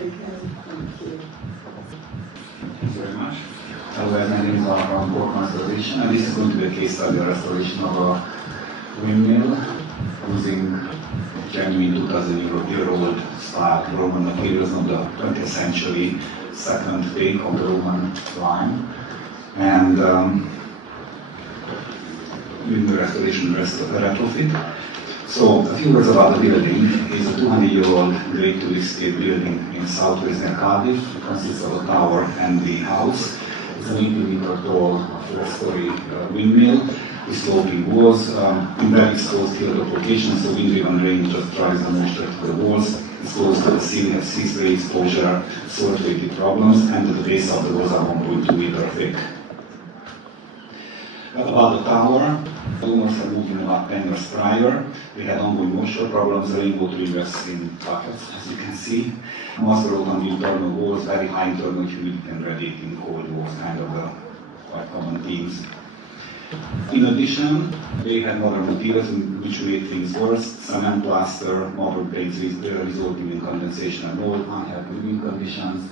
Thank you very much. Hello guys, my name is from Board Conservation, and this is going to be a case study of restoration of a windmill using genuine 2,000-year-old style Roman materials of the 20th century, second take of the Roman lime. And windmill restoration retrofit. So, a few words about the building. It's a 200-year-old Great Tulip building in southwest Cardiff. It consists of a tower and the house. It's an 80-meter tall, 4-story windmill with sloping walls in very exposed hilltop locations, so wind-driven rain just drives the moisture to the walls. It's close to the ceiling, has sea-spray exposure, soil-related problems, and the base of the walls are 1.2 meter thick. About the tower, the owners had moved in about 10 years prior. They had ongoing moisture problems, rainwater ingress in buckets, as you can see. Master wrote on the internal walls, very high internal humidity and radiating cold walls, kind of the quite common themes. In addition, they had modern materials which made things worse: cement, plaster, marble paints resulting in condensation and mold, unhealthy living conditions.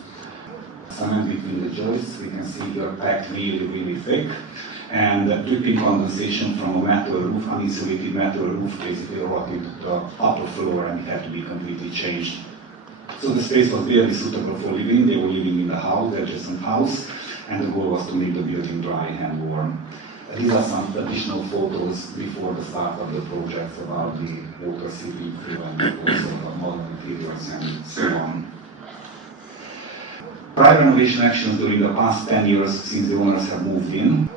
Cement between the joists, we can see here packed really thick, and dripping condensation from a metal roof, uninsulated metal roof, basically rotted the upper floor, and it had to be completely changed. So the space was very suitable for living. They were living in the house, the adjacent house, and the goal was to make the building dry and warm. These are some additional photos before the start of the project about the water seeping through and also the modern materials and so on. Prior renovation actions during the past 10 years since the owners have moved in.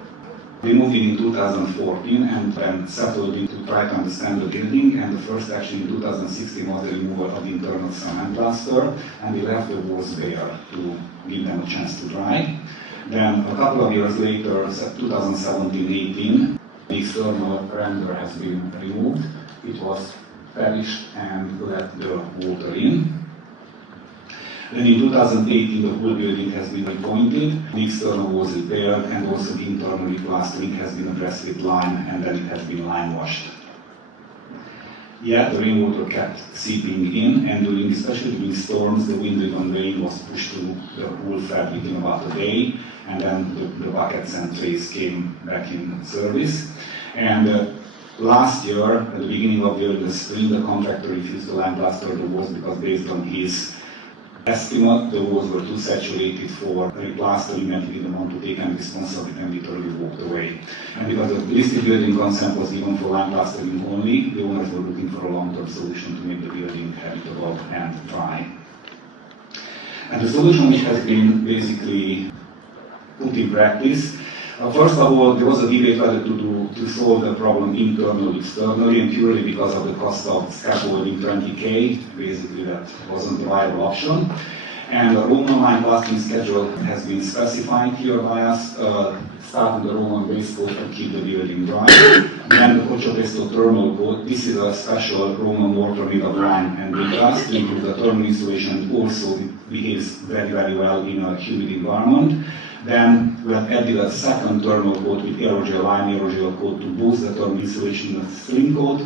They moved in 2014 and then settled in to try to understand the building, and the first action in 2016 was the removal of the internal cement plaster, and they left the walls bare to give them a chance to dry. Then a couple of years later, 2017-18, the external render has been removed. It was polished and let the water in. Then in 2018, the whole building has been repointed, the external was repaired, and also the internal replastering has been addressed with lime, and then it has been lime washed. Yet the rainwater kept seeping in, and especially during storms, the wind-driven rain was pushed through the whole fabric in about a day, and then the buckets and trays came back in service. And last year, at the beginning of the spring, the contractor refused to lime plaster the walls because, based on his estimate, the walls were too saturated for replastering, and he didn't want to take any responsibility and literally walked away. And because the listed building consent was given for lime plastering only, the owners were looking for a long-term solution to make the building habitable and dry. And the solution which has been basically put in practice. First of all, there was a debate whether to solve the problem internally, externally, and purely because of the cost of scaffolding 20K, basically that wasn't a viable option. And a Roman lime plastering schedule has been specified here by us, starting the Roman base coat to keep the building dry. Then the Cocciopesto thermal coat. This is a special Roman mortar made of lime and glass to improve the thermal insulation. Also, it behaves very well in a humid environment. Then we have added a second thermal coat with Aerogel-lime aerogel coat to boost the thermal insulation of the slim coat.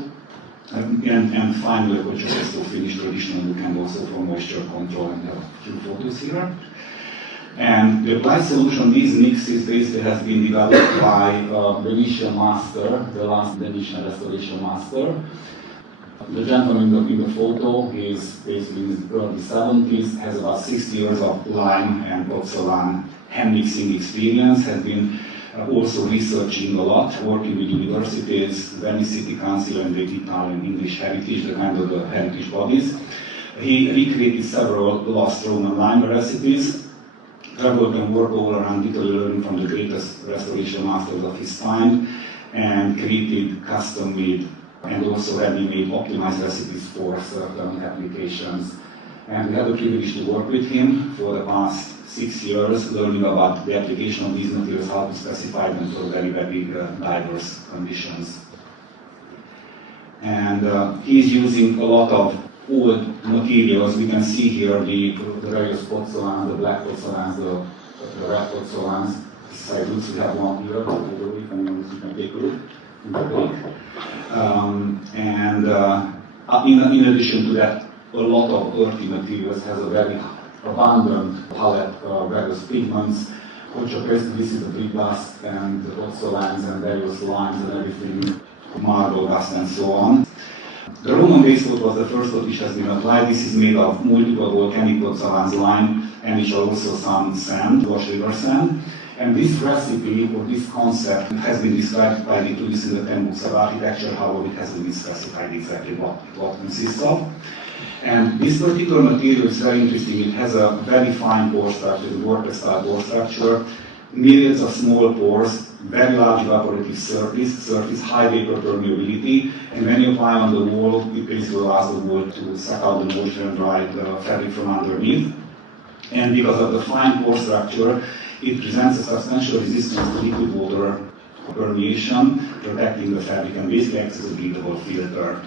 And finally, Cocciopesto finished traditional look and also for moisture control, and have a few photos here. And the applied solution, these mixes basically has been developed by a Venetian master, the last Venetian restoration master. The gentleman in the photo, he is basically in his early 70s, has about 60 years of lime and porcelain hand mixing experience, has been also researching a lot, working with universities, Venice City Council, and the Italian English Heritage, the kind of the heritage bodies. He recreated several lost Roman lime recipes, traveled and worked all around Italy, learning from the greatest restoration masters of his time, and created custom-made and also ready-made optimized recipes for certain applications. And we had the privilege to work with him for the past 6 years, learning about the application of these materials, how to specify them for very diverse conditions. And he's using a lot of old materials. We can see here the various porcelains, the black porcelains, the red porcelains. Side looks, we have one here, if anyone can take a look in the back. In addition to that, a lot of earthy materials has a very abundant palette, various pigments. Cocciopesto, this is the brick dust, and also lines and various lines and everything, marble dust and so on. The Roman base coat was the first coat which has been applied. This is made of multiple volcanic lime, and which are also some sand, wash river sand. And this recipe, or this concept, has been described by the Eclipse in the 10 books of architecture, however it hasn't been specified exactly what it consists of. And this particular material is very interesting. It has a very fine pore structure, the vortex-style pore structure, myriads of small pores, very large evaporative surface, high vapor permeability, and when you apply on the wall, it basically allows the wall to suck out the moisture and dry the fabric from underneath. And because of the fine pore structure, it presents a substantial resistance to liquid water permeation, protecting the fabric and basically acts as a breathable filter.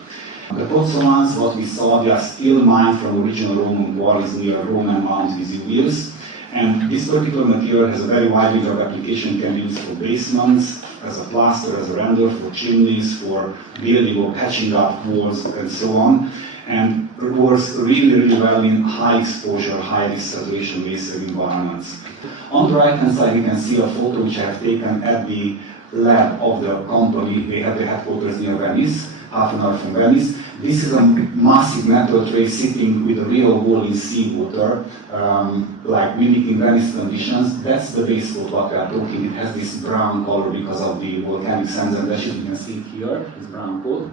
The pozzolans, what we saw, they are still mined from original Roman quarries near Roman Mount Vesuvius. And this particular material has a very wide range of application. It can be used for basements, as a plaster, as a render, for chimneys, for building or patching up walls, and so on. And it works really well in high exposure, high risk saturation waste environments. On the right hand side, you can see a photo which I have taken at the lab of the company. They have their headquarters near Venice, half an hour from Venice. This is a massive metal tray sitting with a real wall in seawater, like mimicking Venice conditions. That's the base coat what we are talking. It has this brown color because of the volcanic sands and ashes. You can see it here, this brown coat.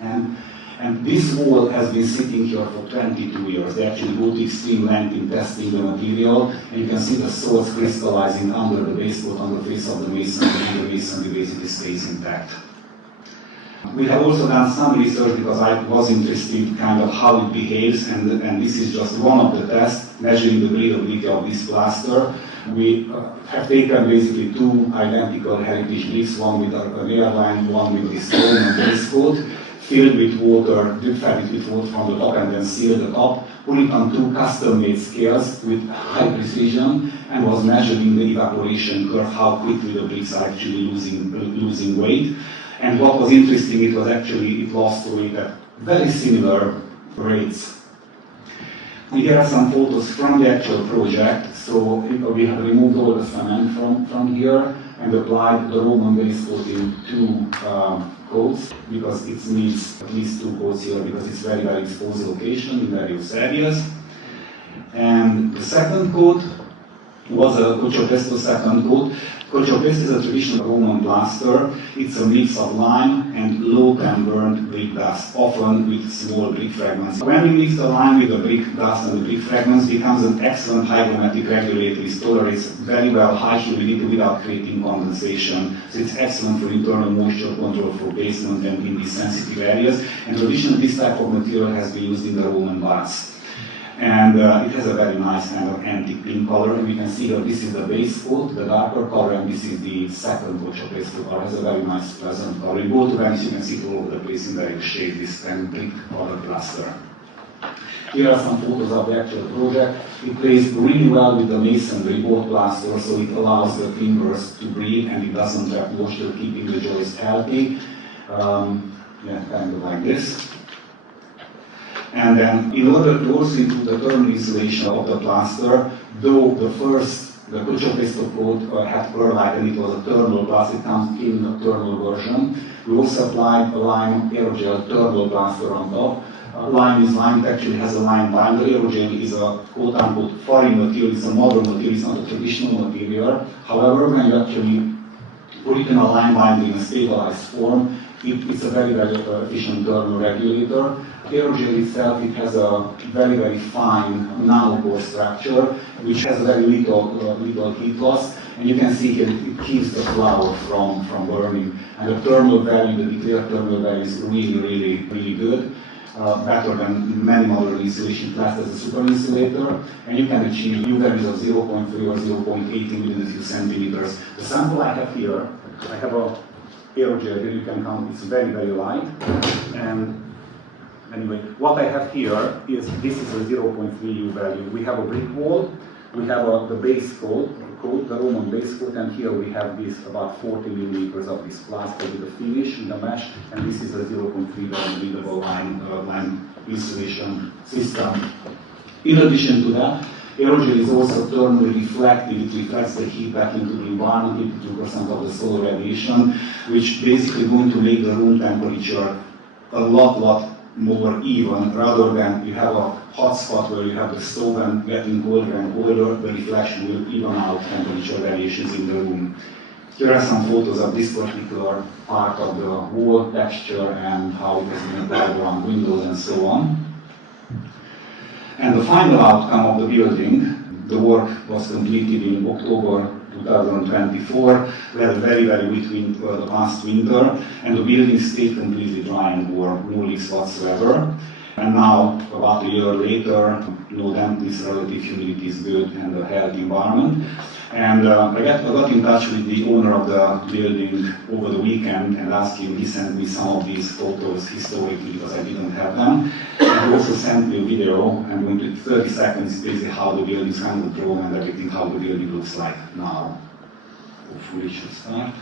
And this wall has been sitting here for 22 years. They actually go to extreme length in testing the material, and you can see the salts crystallizing under the base coat on the face of the masonry, and the masonry basically stays intact. We have also done some research because I was interested kind of how it behaves, and this is just one of the tests measuring the breathability of this plaster. We have taken basically two identical heritage bricks, one with a rear line, one with this Roman base coat, filled with water, drip fabric with water from the top, and then sealed the top, put it on two custom-made scales with high precision, and was measuring the evaporation curve, how quickly the bricks are actually losing weight. And what was interesting, it lost weight at very similar rates. Here are some photos from the actual project. So we have removed all the cement from here and applied the Roman base coat in two coats, because it needs at least two coats here because it's very exposed location in various areas. And the second coat was a Cocciopesto second coat. Cocciopesto is a traditional Roman plaster. It's a mix of lime and low-temp burnt brick dust, often with small brick fragments. When we mix the lime with the brick dust and the brick fragments, it becomes an excellent hygrometric regulator. It tolerates very well high humidity without creating condensation. So it's excellent for internal moisture control for basement and in these sensitive areas. And traditionally, this type of material has been used in the Roman baths. And it has a very nice kind of antique pink color. And we can see that this is the base coat, the darker color, and this is the second Cocciopesto color. It has a very nice, pleasant color. In both events, you can see it all over the place in various shades, this kind of brick color plaster. Here are some photos of the actual project. It plays really well with the masonry board plaster, so it allows the timbers to breathe and it doesn't trap moisture, keeping the joist healthy. Kind of like this. And then, in order to also improve the thermal insulation of the plaster, though the Cocciopesto coat had perlite and it was a thermal plaster, it comes in a thermal version. We also applied a lime aerogel thermal plaster on top. Lime is lime, it actually has a lime binder. Aerogel is a quote-unquote foreign material, it's a modern material, it's not a traditional material. However, when you actually put it in a lime binder in a stabilized form, it's a very efficient thermal regulator. Aerogel itself, it has a very fine nanopore structure, which has very little heat loss, and you can see it keeps the flour from burning. And the thermal value, the declared thermal value is really good. Better than many modern insulation classed as a super-insulator, and you can achieve U values of 0.3 or 0.18 within a few centimeters. The sample I have here, I have a aerogel here, you can count, it's very light. And anyway, what I have here is, this is a 0.3 U value. We have a brick wall, we have the base coat, the Roman base coat, and here we have this about 40 millimeters of this plaster with the finish in the mesh, and this is a 0.3 breathable lime insulation system. In addition to that, Aerogel is also thermally reflective. It reflects the heat back into the environment, 52% of the solar radiation, which basically going to make the room temperature a lot more even, rather than you have a hot spot where you have the stove and getting colder and colder, the reflection will even out temperature variations in the room. Here are some photos of this particular part of the wall texture and how it has been applied around windows and so on. And the final outcome of the building, the work was completed in October 2024. We had a very wet winter the past winter, and the building stayed completely dry and wore no leaks whatsoever. And now, about a year later, no dampness, relative humidity is good, and a healthy environment. And I got in touch with the owner of the building over the weekend and asked him, he sent me some of these photos historically because I didn't have them. And he also sent me a video, I'm going to 30 seconds, basically how the building is kind of drawn and everything, how the building looks like now. Hopefully it should start.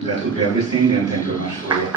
That would be everything, and thank you very much for your